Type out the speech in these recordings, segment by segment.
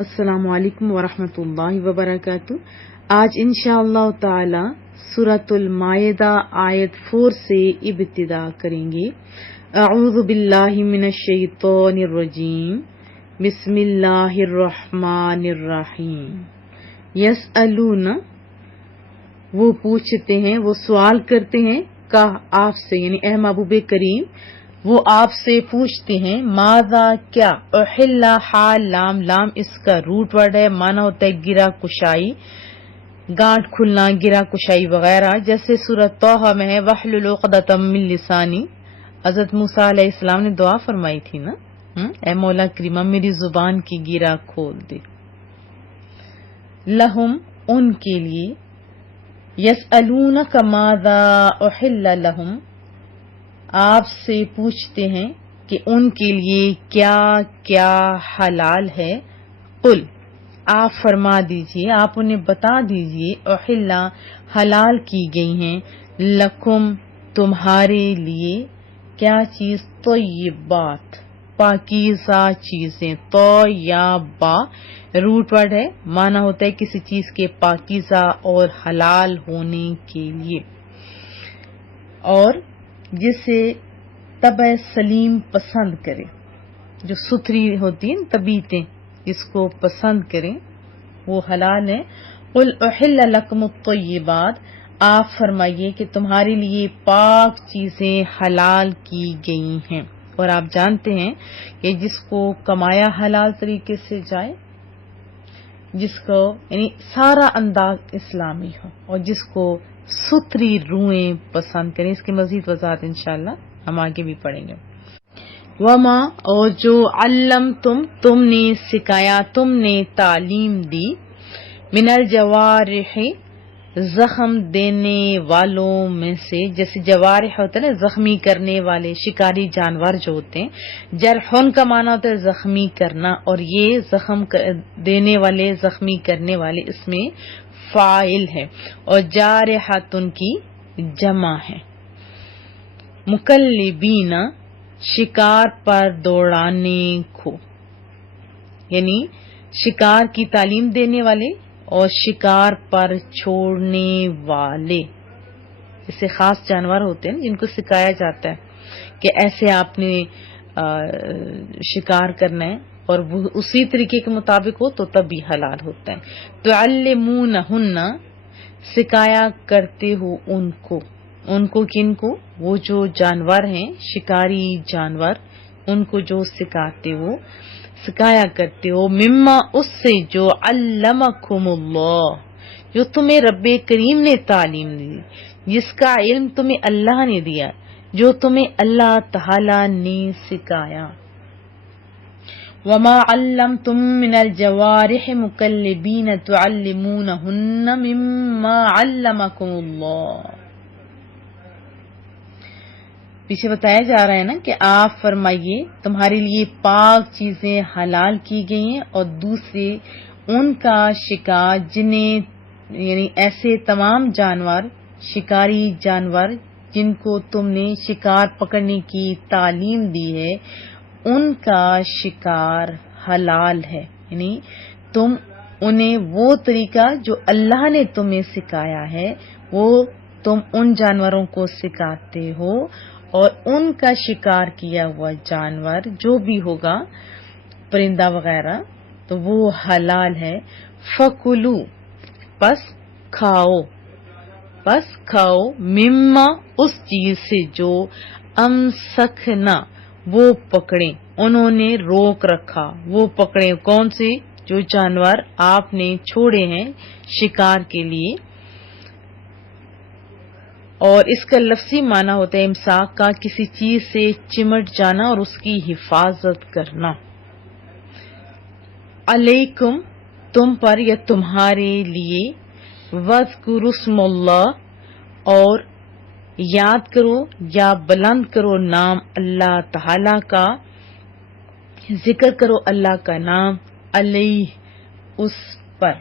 السلام علیکم ورحمۃ اللہ وبرکاتہ۔ آج انشاءاللہ تعالی سورۃ المائدہ آیت 4 سے ابتدا کریں گے۔ اعوذ باللہ من الشیطان الرجیم، بسم اللہ الرحمن الرحیم۔ یسألون، وہ پوچھتے ہیں، وہ سوال کرتے ہیں، کا آپ سے، یعنی اے محبوب کریم وہ آپ سے پوچھتے ہیں، ماذا کیا، احل حال لام، لام اس کا روٹ ورڈ ہے، معنی ہوتا ہے گرا کشائی، گانٹھ کھلنا، گرا کشائی وغیرہ، جیسے سورۃ طٰہٰ میں ہے وَاحْلُلْ عُقْدَةً مِّن لِّسَانِی۔ حضرت موسیٰ علیہ السلام نے دعا فرمائی تھی نا، اے مولا کریمہ میری زبان کی گرا کھول دے۔ لہم، ان کے لیے، یسألونک ماذا احل لہم، آپ سے پوچھتے ہیں کہ ان کے لیے کیا کیا حلال ہے۔ قل، آپ فرما دیجئے، آپ انہیں بتا دیجئے، احلّا، حلال کی گئی ہیں، لکم، تمہارے لیے، کیا چیز، طیبات، پاکیزہ چیزیں، طیبہ روٹ ورڈ ہے، معنی ہوتا ہے کسی چیز کے پاکیزہ اور حلال ہونے کے لیے، اور جسے طبع سلیم پسند کرے، جو ستھری ہوتی ہیں طبیعتیں، جس کو پسند کریں وہ حلال ہے۔ قل احل لکم الطیبات، آپ فرمائیے کہ تمہارے لیے پاک چیزیں حلال کی گئی ہیں، اور آپ جانتے ہیں کہ جس کو کمایا حلال طریقے سے جائے، جس کو یعنی سارا انداز اسلامی ہو، اور جس کو ستھری روحیں پسند کریں، اس کی مزید وضاحت انشاءاللہ ہم آگے بھی پڑھیں گے۔ وما، اور جو علمتم، تم نے سکھایا، تم نے تعلیم دی، من الجوارح، زخم دینے والوں میں سے، جیسے جوارح ہوتا ہے نا زخمی کرنے والے، شکاری جانور جو ہوتے ہیں، جرحن کا معنی ہوتا ہے زخمی کرنا، اور یہ زخم دینے والے، زخمی کرنے والے، اس میں فاعل ہے، اور جارحتن کی جمع ہے۔ مکلبین، شکار پر دوڑانے کو، یعنی شکار کی تعلیم دینے والے اور شکار پر چھوڑنے والے، جیسے خاص جانور ہوتے ہیں جن کو سکھایا جاتا ہے کہ ایسے آپ نے شکار کرنا ہے، اور وہ اسی طریقے کے مطابق ہو تو تب بھی حلال ہوتا ہے۔ تعلمونہن، سکھایا کرتے ہو ان کو کن کو، وہ جو جانور ہیں شکاری جانور، ان کو جو سکھاتے ہو، سکھایا کرتے ہو، مما، اس سے، جو علمکم اللہ، جو تمہیں رب کریم نے تعلیم دی، جس کا علم تمہیں اللہ نے دیا، جو تمہیں اللہ تعالی نے سکھایا۔ وما علمتم من الجوارح مکلبین تعلمونہن مما علمکم اللہ، پیچھے بتایا جا رہا ہے نا کہ آپ فرمائیے تمہارے لیے پاک چیزیں حلال کی گئی ہیں، اور دوسرے ان کا شکار، جنہیں یعنی ایسے تمام جانور، شکاری جانور جن کو تم نے شکار پکڑنے کی تعلیم دی ہے، ان کا شکار حلال ہے، یعنی تم انہیں وہ طریقہ جو اللہ نے تمہیں سکھایا ہے وہ تم ان جانوروں کو سکھاتے ہو، اور ان کا شکار کیا ہوا جانور جو بھی ہوگا، پرندہ وغیرہ، تو وہ حلال ہے۔ فَكُلُوا، پس کھاؤ، مما، اس چیز سے، جو امسکنا، وہ پکڑیں، انہوں نے روک رکھا، وہ پکڑیں، کون سے، جو جانور آپ نے چھوڑے ہیں شکار کے لیے، اور اس کا لفظی معنی ہوتا ہے امساک کا، کسی چیز سے چمٹ جانا اور اس کی حفاظت کرنا۔ علیکم، تم پر یا تمہارے لیے، وَاذْكُرُوا اسْمَ اللَّهِ، اور یاد کرو یا بلند کرو نام اللہ تعالی کا، ذکر کرو اللہ کا نام، علیہ، اس پر۔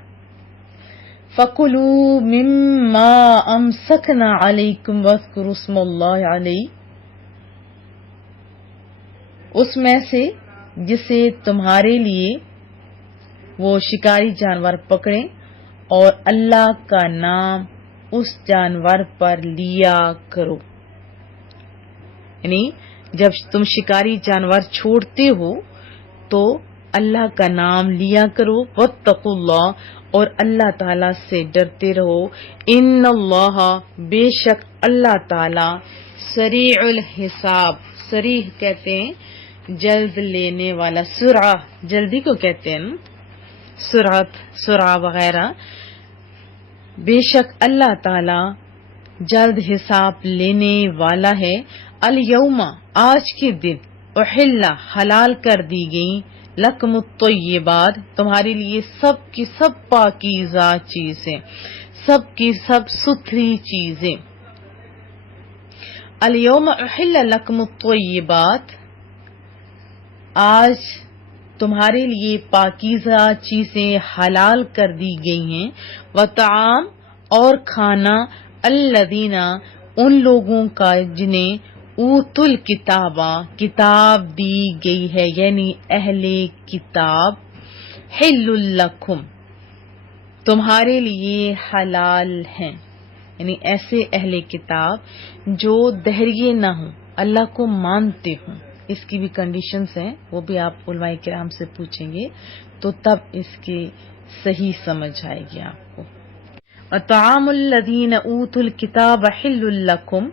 فَكُلُوا مِمَّا أَمْسَكْنَا عَلَيْكُمْ وَاذْكُرُوا اسْمَ اللَّهِ عَلَيْهِ، اس میں سے جسے تمہارے لیے وہ شکاری جانور پکڑیں اور اللہ کا نام اس جانور پر لیا کرو. یعنی جب تم شکاری جانور چھوڑتے ہو تو اللہ کا نام لیا کرو. واتقوا اللہ، اور اللہ تعالی سے ڈرتے رہو. ان اللہ، بے شک اللہ تعالی، سریع الحساب، سریع کہتے ہیں جلد لینے والا، سرعہ جلدی کو کہتے ہیں، سرعت، سرعہ وغیرہ. بے شک اللہ تعالی جلد حساب لینے والا ہے. الیوم، آج کے دن، احل، حلال کر دی گئی، لکم الطیبات، تمہارے لیے سب کی سب پاکیزہ چیزیں، سب کی سب ستھری چیزیں. الیوم احل لکم الطیبات، آج تمہارے لیے پاکیزہ چیزیں حلال کر دی گئی ہیں. وطعام، اور کھانا، الذین، ان لوگوں کا جنہیں اوت الکتابہ، کتاب دی گئی ہے، یعنی اہل کتاب، حل لکم، تمہارے لیے حلال ہیں. یعنی ایسے اہل کتاب جو دہریے نہ ہوں، اللہ کو مانتے ہوں. اس کی بھی کنڈیشنز ہیں، وہ بھی آپ علماء کرام سے پوچھیں گے تو تب اس کی صحیح سمجھ آئے گی آپ کو. وطعام الذین اوتوا الکتاب حل لکم،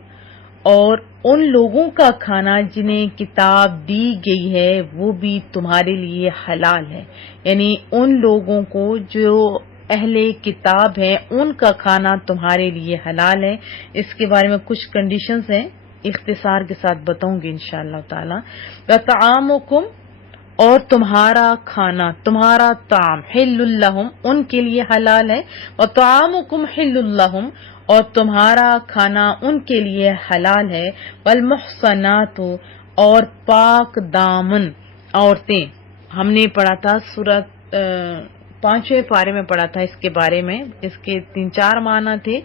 اور ان لوگوں کا کھانا جنہیں کتاب دی گئی ہے وہ بھی تمہارے لیے حلال ہے. یعنی ان لوگوں کو جو اہل کتاب ہیں ان کا کھانا تمہارے لیے حلال ہے. اس کے بارے میں کچھ کنڈیشنز ہیں، اختصار کے ساتھ بتاؤں گی انشاءاللہ تعالی. وطعامکم، اور تمہارا کھانا، تمہارا طعام، حل لہم، ان کے لیے حلال ہے. وطعامکم حل لہم، اور تمہارا کھانا ان کے لیے حلال ہے. والمحصنات، اور پاک دامن عورتیں. ہم نے پڑھا تھا سورۃ 5ویں پارے میں پڑھا تھا اس کے بارے میں. اس کے 3-4 معنی تھے.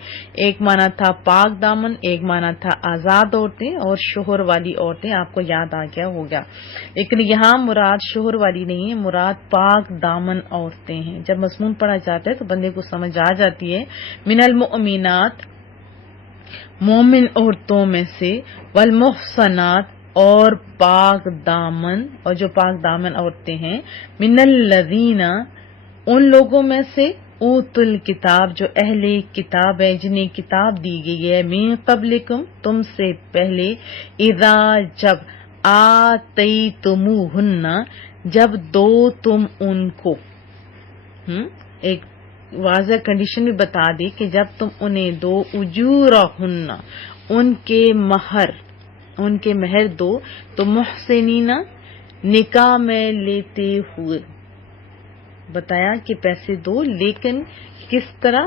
ایک معنی تھا پاک دامن، ایک معنی تھا آزاد عورتیں اور شوہر والی عورتیں. آپ کو یاد آ گیا ہوگا. لیکن یہاں مراد شوہر والی نہیں ہے، مراد پاک دامن عورتیں ہیں. جب مضمون پڑھا جاتا ہے تو بندے کو سمجھ آ جاتی ہے. من المؤمنات، مومن عورتوں میں سے، والمحصنات، اور پاک دامن، اور جو پاک دامن عورتیں ہیں، من الذین، ان لوگوں میں سے، اوت الکتاب، جو اہل کتاب ہے جنہیں کتاب دی گئی ہے، من قبلکم، تم سے پہلے، اذا، جب، آتیتموہن، جب دو تم ان کو. ایک واضح کنڈیشن بھی بتا دی کہ جب تم انہیں دو، اجورہن، ان کے مہر دو، تو محسنین، نکاح میں لیتے ہوئے. بتایا کہ پیسے دو لیکن کس طرح؟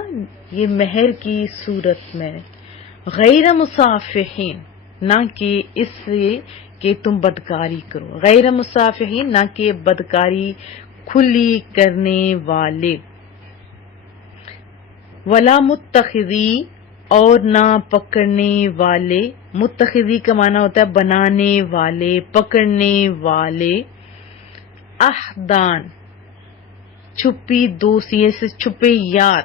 یہ مہر کی صورت میں، غیر مصافحین، نہ کہ اس سے کہ تم بدکاری کرو. غیر مصافحین، نہ کہ بدکاری کھلی کرنے والے. ولا متخذی، اور نہ پکڑنے والے. متخذی کا معنی ہوتا ہے بنانے والے، پکڑنے والے. احدان، چھپی دوستی، سے چھپے یار،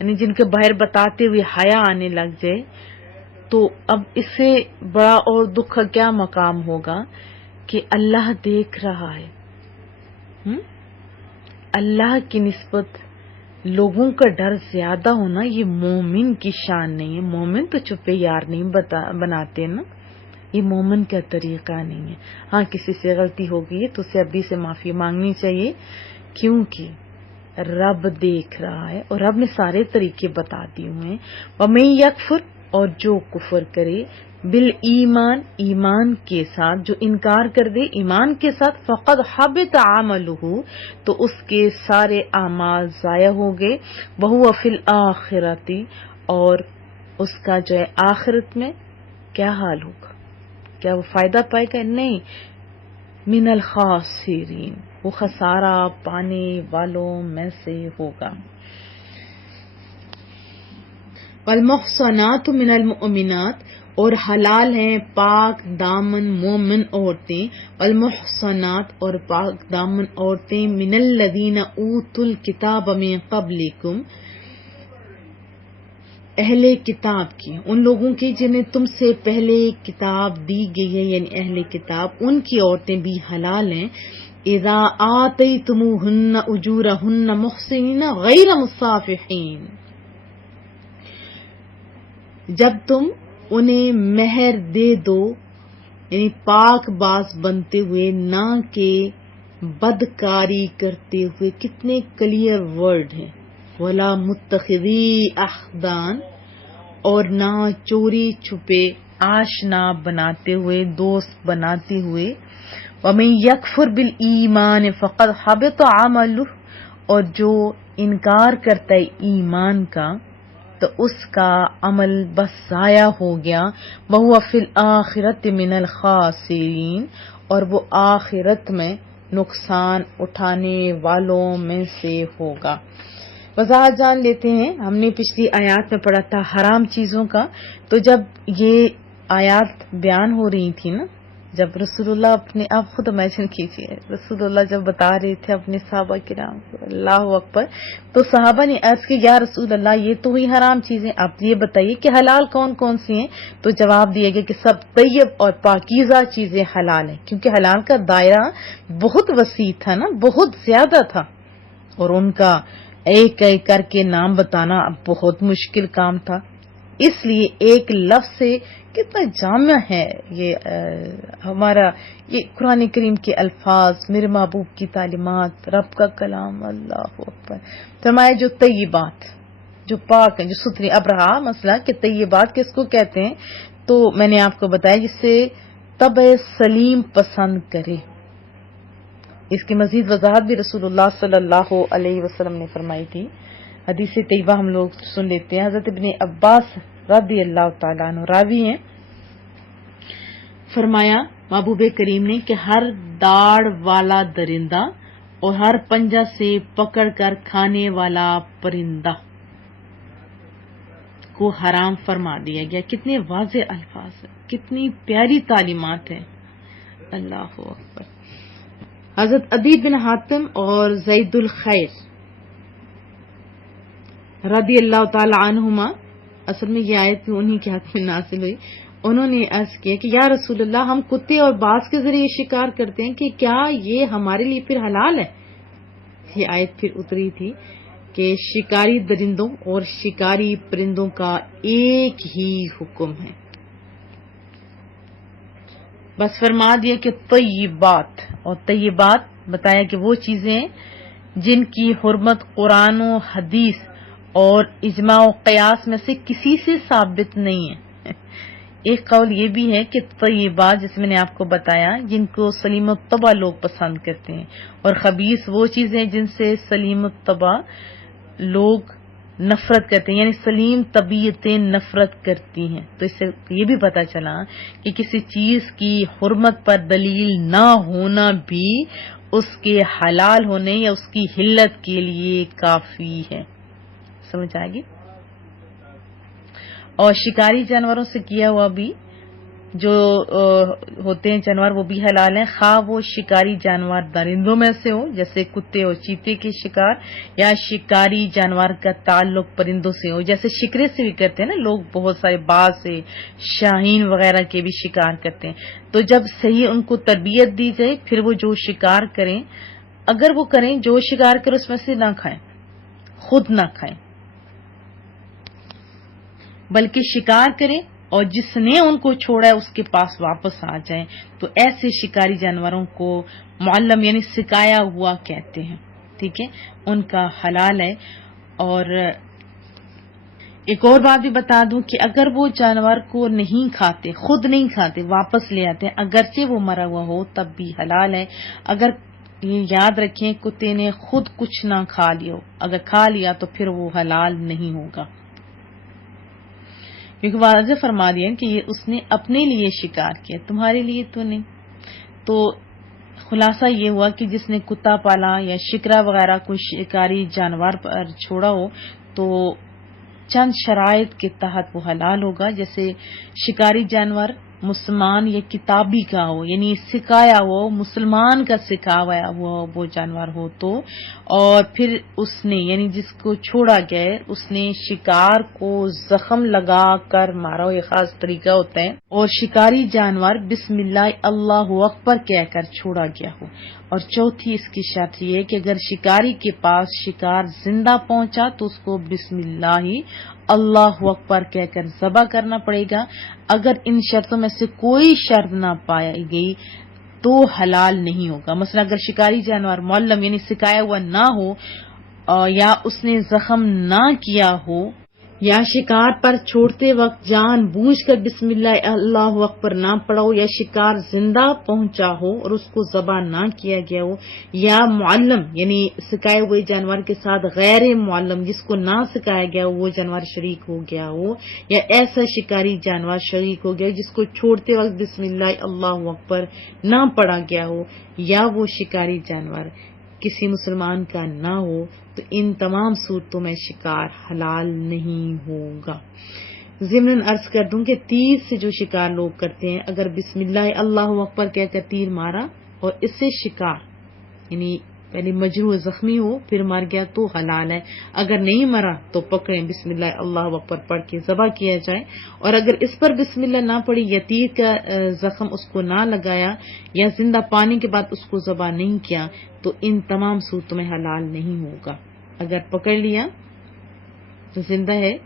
یعنی جن کے باہر بتاتے ہوئے حیا آنے لگ جائے. تو اب اس سے بڑا اور دکھ کا کیا مقام ہوگا کہ اللہ دیکھ رہا ہے. اللہ کی نسبت لوگوں کا ڈر زیادہ ہونا یہ مومن کی شان نہیں ہے. مومن تو چھپے یار نہیں بناتے نا، یہ مومن کا طریقہ نہیں ہے. ہاں کسی سے غلطی ہو گئی ہے تو اسے ابھی سے معافی مانگنی چاہیے، کیونکہ رب دیکھ رہا ہے اور رب نے سارے طریقے بتا دیے ہوئے ہیں. وَمَن یکفر، اور جو کفر کرے، بالایمان، ایمان کے ساتھ، جو انکار کر دے ایمان کے ساتھ، فقد حبط عملہ، تو اس کے سارے اعمال ضائع ہو گئے. وہو فی الآخرۃ، اور اس کا جو ہے آخرت میں کیا حال ہوگا؟ کیا وہ فائدہ پائے گا؟ نہیں. من الخاسرین، وہ خسارہ پانے والوں میں سے ہوگا. والمحصنات من المؤمنات، اور حلال ہیں پاک دامن مومن عورتیں، والمحصنات اور پاک دامن عورتیں، من الذین اوتوا الکتاب من قبلکم، اہل کتاب کی، ان لوگوں کی جنہیں تم سے پہلے کتاب دی گئی ہے، یعنی اہل کتاب، ان کی عورتیں بھی حلال ہیں، اذا آتیتموہن اجورہن محسنین غیر مصافحین، جب تم انہیں مہر دے دو، یعنی پاک باز بنتے ہوئے، نہ کہ بدکاری کرتے ہوئے. کتنے کلیئر ورڈ ہیں. ولا متخذی اخدان، اور نہ چوری چھپے آشنا بناتے ہوئے، دوست بناتے ہوئے. ومن یکفر بالایمان فقد حبط عملہ، اور جو انکار کرتا ہے ایمان کا تو اس کا عمل بس ضائع ہو گیا. وَهُوَ فِي الْآخِرَةِ مِنَ الْخَاسِرِينَ، اور وہ آخرت میں نقصان اٹھانے والوں میں سے ہوگا. وضاحت جان لیتے ہیں. ہم نے پچھلی آیات میں پڑھا تھا حرام چیزوں کا. تو جب یہ آیات بیان ہو رہی تھی نا، جب رسول اللہ اپنے آپ خود امیجن کیجیے، رسول اللہ جب بتا رہے تھے اپنے صحابہ کرام کو، اللہ اکبر، تو صحابہ نے عرض کی یا رسول اللہ یہ تو ہوئی حرام چیزیں، آپ یہ بتائیے کہ حلال کون کون سی ہیں. تو جواب دیا گیا کہ سب طیب اور پاکیزہ چیزیں حلال ہیں، کیونکہ حلال کا دائرہ بہت وسیع تھا نا، بہت زیادہ تھا، اور ان کا ایک ایک کر کے نام بتانا بہت مشکل کام تھا. اس لیے ایک لفظ سے کتنا جامع ہے یہ ہمارا یہ قرآن کریم کے الفاظ، میرے محبوب کی تعلیمات، رب کا کلام. اللہ اکبر. فرمایا جو طیبات، جو پاک ہیں، جو ستھری. اب رہا مسئلہ کہ طیبات کس کو کہتے ہیں، تو میں نے آپ کو بتایا جس سے طبع سلیم پسند کرے. اس کی مزید وضاحت بھی رسول اللہ صلی اللہ علیہ وسلم نے فرمائی تھی. حدیث طیبہ ہم لوگ سن لیتے ہیں. حضرت ابن عباس رضی اللہ تعالیٰ عنہ راوی ہیں، فرمایا محبوب کریم نے کہ ہر داڑ والا درندہ اور ہر پنجہ سے پکڑ کر کھانے والا پرندہ کو حرام فرما دیا گیا. کتنے واضح الفاظ ہیں، کتنی پیاری تعلیمات ہیں. اللہ اکبر. حضرت عدی بن حاتم اور زید الخیر رضی اللہ تعالی عنہما، اصل میں یہ آیت انہی کے حق میں نازل ہوئی. انہوں نے عرض کیا کہ یا رسول اللہ ہم کتے اور باز کے ذریعے شکار کرتے ہیں کہ کیا یہ ہمارے لیے پھر حلال ہے؟ یہ آیت پھر اتری تھی کہ شکاری درندوں اور شکاری پرندوں کا ایک ہی حکم ہے. بس فرما دیا کہ طیبات، اور طیبات بتایا کہ وہ چیزیں جن کی حرمت قرآن و حدیث اور اجماع و قیاس میں سے کسی سے ثابت نہیں ہے. ایک قول یہ بھی ہے کہ طیبات جس میں نے آپ کو بتایا جن کو سلیم الطبع لوگ پسند کرتے ہیں، اور خبیث وہ چیزیں جن سے سلیم الطبع لوگ نفرت کرتے ہیں، یعنی سلیم طبیعتیں نفرت کرتی ہیں. تو اس سے یہ بھی پتہ چلا کہ کسی چیز کی حرمت پر دلیل نہ ہونا بھی اس کے حلال ہونے یا اس کی حلت کے لیے کافی ہے. سمجھ آئے گی. اور شکاری جانوروں سے کیا ہوا بھی جو ہوتے ہیں جانور وہ بھی حلال ہیں، خواہ وہ شکاری جانور درندوں میں سے ہو جیسے کتے اور چیتے کے شکار، یا شکاری جانور کا تعلق پرندوں سے ہو جیسے شکرے سے بھی کرتے ہیں نا لوگ، بہت سارے باز سے شاہین وغیرہ کے بھی شکار کرتے ہیں. تو جب صحیح ان کو تربیت دی جائے پھر وہ جو شکار کریں، اگر وہ کریں جو شکار کریں اس میں سے نہ کھائیں، خود نہ کھائیں، بلکہ شکار کریں اور جس نے ان کو چھوڑا ہے اس کے پاس واپس آ جائیں. تو ایسے شکاری جانوروں کو معلم یعنی سکھایا ہوا کہتے ہیں. ٹھیک ہے، ان کا حلال ہے. اور ایک اور بات بھی بتا دوں کہ اگر وہ جانور کو نہیں کھاتے، خود نہیں کھاتے، واپس لے آتے ہیں اگرچہ وہ مرا ہوا ہو تب بھی حلال ہے. اگر یہ یاد رکھیں کتے نے خود کچھ نہ کھا لیا، اگر کھا لیا تو پھر وہ حلال نہیں ہوگا، کیونکہ واضح فرما دیا کہ یہ اس نے اپنے لیے شکار کیا، تمہارے لیے تو نہیں. تو خلاصہ یہ ہوا کہ جس نے کتا پالا یا شکرا وغیرہ کوئی شکاری جانور پر چھوڑا ہو تو چند شرائط کے تحت وہ حلال ہوگا. جیسے شکاری جانور مسلمان یا کتابی کا ہو، یعنی سکھایا ہو، مسلمان کا سکھایا ہوا وہ جانور ہو تو، اور پھر اس نے یعنی جس کو چھوڑا گیا ہے اس نے شکار کو زخم لگا کر مارا ہو، یہ خاص طریقہ ہوتا ہے، اور شکاری جانور بسم اللہ اللہ اکبر کہہ کر چھوڑا گیا ہو. اور چوتھی اس کی شرط یہ ہے کہ اگر شکاری کے پاس شکار زندہ پہنچا تو اس کو بسم اللہ اللہ اکبر کہہ کر ذبح کرنا پڑے گا. اگر ان شرطوں میں سے کوئی شرط نہ پائی گئی تو حلال نہیں ہوگا. مثلا اگر شکاری جانور معلم یعنی سکھایا ہوا نہ ہو، یا اس نے زخم نہ کیا ہو، یا شکار پر چھوڑتے وقت جان بوجھ کر بسم اللہ اللہ اکبر نہ پڑا ہو، یا شکار زندہ پہنچا ہو اور اس کو ذبح نہ کیا گیا ہو، یا معلم یعنی سکھائے ہوئے جانور کے ساتھ غیر معلم جس کو نہ سکھایا گیا ہو وہ جانور شریک ہو گیا ہو، یا ایسا شکاری جانور شریک ہو گیا جس کو چھوڑتے وقت بسم اللہ اللہ اکبر نہ پڑا گیا ہو، یا وہ شکاری جانور کسی مسلمان کا نہ ہو، تو ان تمام صورتوں میں شکار حلال نہیں ہوگا. ضمن عرض کر دوں کہ تیر سے جو شکار لوگ کرتے ہیں، اگر بسم اللہ اللہ اکبر کہہ کر تیر مارا اور اس سے شکار یعنی پہلے مجروح زخمی ہو پھر مر گیا تو حلال ہے. اگر نہیں مرا تو پکڑیں بسم اللہ اللہ اکبر پڑھ کے ذبح کیا جائے. اور اگر اس پر بسم اللہ نہ پڑی یا تیر کا زخم اس کو نہ لگایا یا زندہ پانے کے بعد اس کو ذبح نہیں کیا تو ان تمام صورتوں میں حلال نہیں ہوگا. اگر پکڑ لیا تو زندہ ہے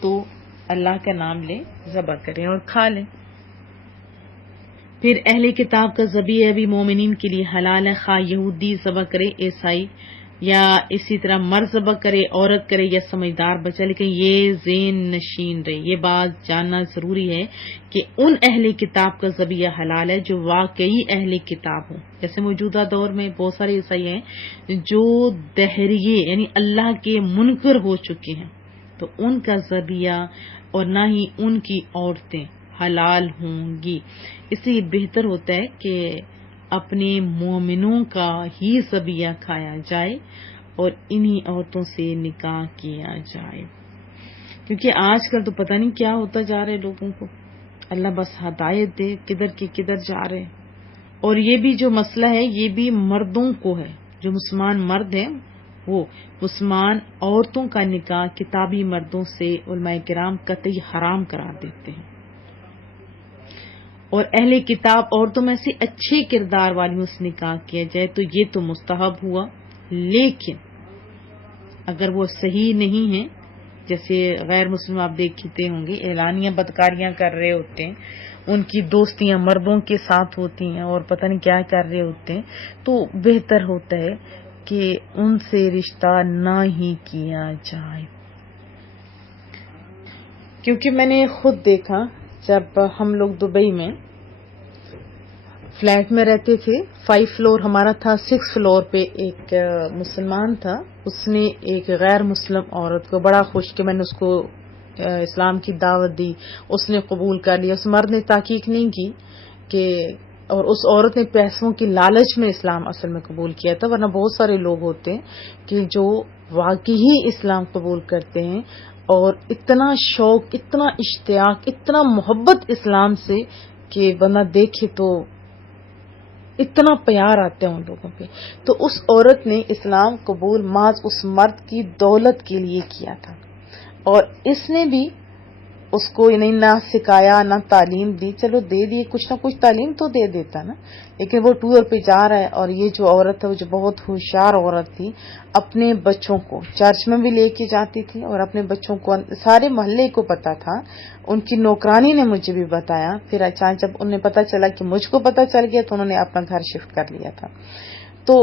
تو اللہ کا نام لے، ذبح کریں اور کھا لیں. پھر اہل کتاب کا ذبیحہ بھی مومنین کے لیے حلال ہے، خواہ یہودی ذبح کرے، عیسائی، یا اسی طرح مرد ذبح کرے، عورت کرے یا سمجھدار بچہ. لیکن یہ ذہن نشین رہے، یہ بات جاننا ضروری ہے کہ ان اہل کتاب کا ذبیحہ حلال ہے جو واقعی اہل کتاب ہوں. جیسے موجودہ دور میں بہت سارے عیسائی ہیں جو دہریے یعنی اللہ کے منکر ہو چکے ہیں، تو ان کا ذبیحہ اور نہ ہی ان کی عورتیں حلال ہوں گی. اس لیے بہتر ہوتا ہے کہ اپنے مومنوں کا ہی ذبیحہ کھایا جائے اور انہی عورتوں سے نکاح کیا جائے. کیونکہ آج کل تو پتہ نہیں کیا ہوتا جا رہا ہے لوگوں کو، اللہ بس ہدایت دے، کدھر کے کدھر جا رہے ہیں. اور یہ بھی جو مسئلہ ہے یہ بھی مردوں کو ہے، جو مسلمان مرد ہیں وہ مسلمان عورتوں کا نکاح کتابی مردوں سے علماء کرام قطعی حرام قرار دیتے ہیں. اور اہل کتاب عورتوں میں سے اچھے کردار والیوں سے نکاح کیا جائے تو یہ تو مستحب ہوا. لیکن اگر وہ صحیح نہیں ہیں، جیسے غیر مسلم آپ دیکھتے ہوں گے اعلانیہ بدکاریاں کر رہے ہوتے ہیں، ان کی دوستیاں مردوں کے ساتھ ہوتی ہیں اور پتہ نہیں کیا کر رہے ہوتے ہیں، تو بہتر ہوتا ہے کہ ان سے رشتہ نہ ہی کیا جائے. کیونکہ میں نے خود دیکھا جب ہم لوگ دبئی میں فلیٹ میں رہتے تھے، 5 فلور ہمارا تھا، 6 فلور پہ ایک مسلمان تھا، اس نے ایک غیر مسلم عورت کو بڑا خوش کہ میں نے اس کو اسلام کی دعوت دی، اس نے قبول کر لیا. اس مرد نے تحقیق نہیں کی کہ اور اس عورت نے پیسوں کی لالچ میں اسلام اصل میں قبول کیا تھا، ورنہ بہت سارے لوگ ہوتے ہیں کہ جو واقعی اسلام قبول کرتے ہیں اور اتنا شوق، اتنا اشتیاق، اتنا محبت اسلام سے کہ بندہ دیکھے تو اتنا پیار آتا ہے ان لوگوں پہ. تو اس عورت نے اسلام قبول محض اس مرد کی دولت کے لیے کیا تھا، اور اس نے بھی اس کو نہ سکھایا نہ تعلیم دی. چلو دے دیے، کچھ نہ کچھ تعلیم تو دے دیتا نا، لیکن وہ ٹور پہ جا رہا ہے. اور یہ جو عورت ہے وہ جو بہت ہوشیار عورت تھی، اپنے بچوں کو چرچ میں بھی لے کے جاتی تھی اور اپنے بچوں کو سارے محلے کو پتا تھا. ان کی نوکرانی نے مجھے بھی بتایا. پھر اچانک جب انہیں پتا چلا کہ مجھ کو پتا چل گیا تو انہوں نے اپنا گھر شفٹ کر لیا تھا. تو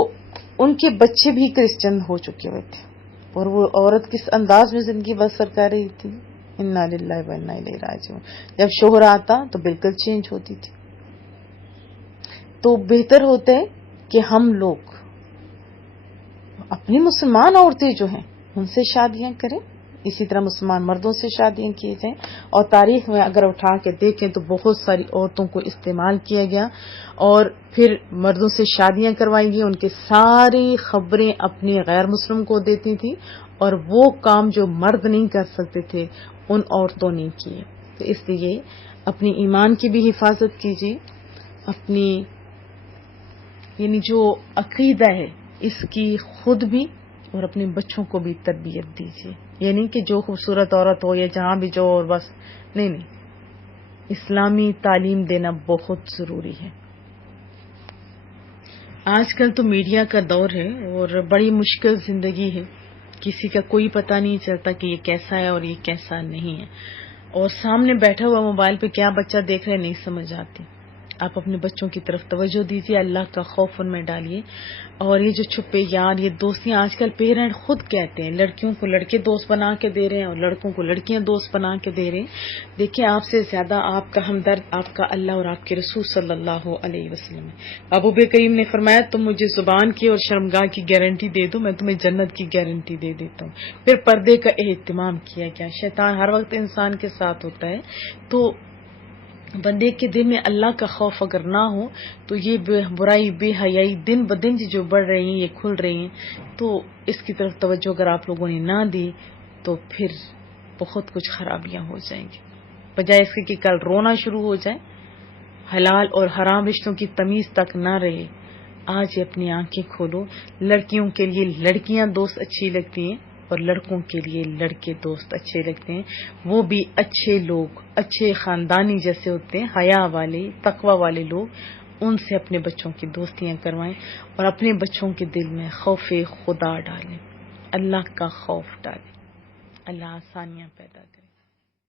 ان کے بچے بھی کرسچن ہو چکے ہوئے تھے اور وہ عورت کس انداز میں زندگی بسر کر رہی تھی. انا للہ و انا الیہ راجعون. جب شوہر آتا تو بالکل چینج ہوتی تھی. تو بہتر ہوتا ہے کہ ہم لوگ اپنی مسلمان عورتیں جو ہیں ان سے شادیاں کریں اسی طرح مسلمان مردوں سے شادیاں کی جائیں، اور تاریخ میں اگر اٹھا کے دیکھیں تو بہت ساری عورتوں کو استعمال کیا گیا اور پھر مردوں سے شادیاں کروائی گئی. ان کی ساری خبریں اپنے غیر مسلم کو دیتی تھی اور وہ کام جو مرد نہیں کر سکتے تھے ان عورتوں نے کیے. تو اس لیے اپنی ایمان کی بھی حفاظت کیجیے، اپنی یعنی جو عقیدہ ہے اس کی خود بھی اور اپنے بچوں کو بھی تربیت دیجیے. یہ نہیں کہ جو خوبصورت عورت ہو یا جہاں بھی جو اور بس نہیں، اسلامی تعلیم دینا بہت ضروری ہے. آج کل تو میڈیا کا دور ہے اور بڑی مشکل زندگی ہے، کسی کا کوئی پتہ نہیں چلتا کہ یہ کیسا ہے اور یہ کیسا نہیں ہے، اور سامنے بیٹھا ہوا موبائل پہ کیا بچہ دیکھ رہے نہیں سمجھ آتی. آپ اپنے بچوں کی طرف توجہ دیجیے، اللہ کا خوف ان میں ڈالیے. اور یہ جو چھپے یار، یہ دوستیاں آج کل پیرنٹ خود کہتے ہیں لڑکیوں کو لڑکے دوست بنا کے دے رہے ہیں اور لڑکوں کو لڑکیاں دوست بنا کے دے رہے ہیں. دیکھیں آپ سے زیادہ آپ کا ہمدرد آپ کا اللہ اور آپ کے رسول صلی اللہ علیہ وسلم ہے. ابو بکر کریم نے فرمایا تم مجھے زبان کی اور شرمگاہ کی گارنٹی دے دو، میں تمہیں جنت کی گارنٹی دے دیتا ہوں. پھر پردے کا اہتمام کیا گیا. شیطان ہر وقت انسان کے ساتھ ہوتا ہے، تو بندے کے دل میں اللہ کا خوف اگر نہ ہو تو یہ برائی بے حیائی دن بدن جو بڑھ رہی ہیں، یہ کھل رہی ہیں، تو اس کی طرف توجہ اگر آپ لوگوں نے نہ دی تو پھر بہت کچھ خرابیاں ہو جائیں گی. بجائے اس کے کہ کل رونا شروع ہو جائے، حلال اور حرام رشتوں کی تمیز تک نہ رہے. آج اپنی آنکھیں کھولو. لڑکیوں کے لیے لڑکیاں دوست اچھی لگتی ہیں اور لڑکوں کے لیے لڑکے دوست اچھے لگتے ہیں، وہ بھی اچھے لوگ، اچھے خاندانی جیسے ہوتے ہیں، حیا والے تقوی والے لوگ. ان سے اپنے بچوں کی دوستیاں کروائیں اور اپنے بچوں کے دل میں خوف خدا ڈالیں، اللہ کا خوف ڈالیں. اللہ آسانیاں پیدا کرے.